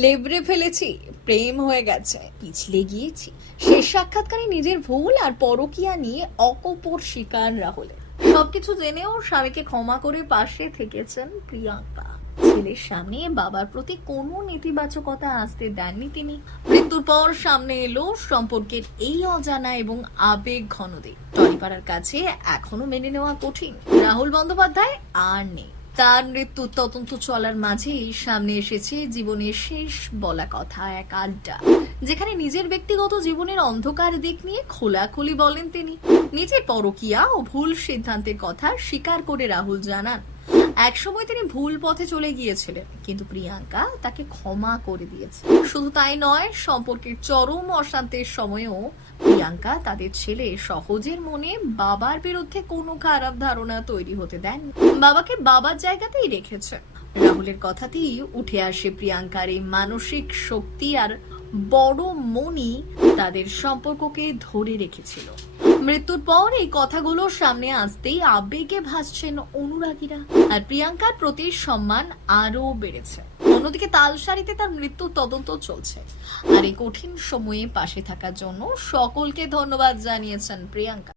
লেবড়ে ফেলেছি, প্রেম হয়ে গেছে, পিছলে গিয়েছি। শেষ সাক্ষাৎকারে নিজের ভুল আর পরকীয়া নিয়ে অকপট স্বীকার রাহুলের। সবকিছু জেনেও স্বামীকে ক্ষমা করে পাশে থেকেছেন প্রিয়াঙ্কা। ছেলের সামনে বাবার প্রতি কোনো নেতিবাচকতা আসতে দেননি তিনি। মৃত্যুর পর সামনে এলো সম্পর্কের এই অজানা এবং আবেগ ঘন দিক। টলিপাড়ার কাছে এখনো মেনে নেওয়া কঠিন। রাহুল বন্দ্যোপাধ্যায় আর নেই। তার মৃত্যুর তদন্ত চলার মাঝেই সামনে এসেছে জীবনের শেষ বলা কথা এক আড্ডা, যেখানে নিজের ব্যক্তিগত জীবনের অন্ধকার দিক নিয়ে খোলাখুলি বলেন তিনি। নিজের পরকীয়া ও ভুল সিদ্ধান্তের কথা স্বীকার করে রাহুল জানান, একসময় তিনি ভুল পথে চলে গিয়েছিলেন, কিন্তু প্রিয়াঙ্কা তাকে ক্ষমা করে দিয়েছে। শুধু তাই নয়, সম্পর্কের চরম অশান্তির সময়ও প্রিয়াঙ্কা তাদের ছেলে সহজের মনে বাবার বিরুদ্ধে কোনো খারাপ ধারণা তৈরি হতে দেন, বাবাকে বাবার জায়গাতেই রেখেছে। রাহুলের কথাতেই উঠে আসে প্রিয়াঙ্কার এই মানসিক শক্তি আর বড় মনই তাদের সম্পর্ককে ধরে রেখেছিল। মৃত্যুর পর এই কথাগুলো সামনে আসতেই আবেগে ভাসছেন অনুরাগীরা, আর প্রিয়াঙ্কার প্রতি সম্মান আরো বেড়েছে। অন্যদিকে তালসারিতে তার মৃত্যুর তদন্ত চলছে, আর এই কঠিন সময়ে পাশে থাকার জন্য সকলকে ধন্যবাদ জানিয়েছেন প্রিয়াঙ্কা।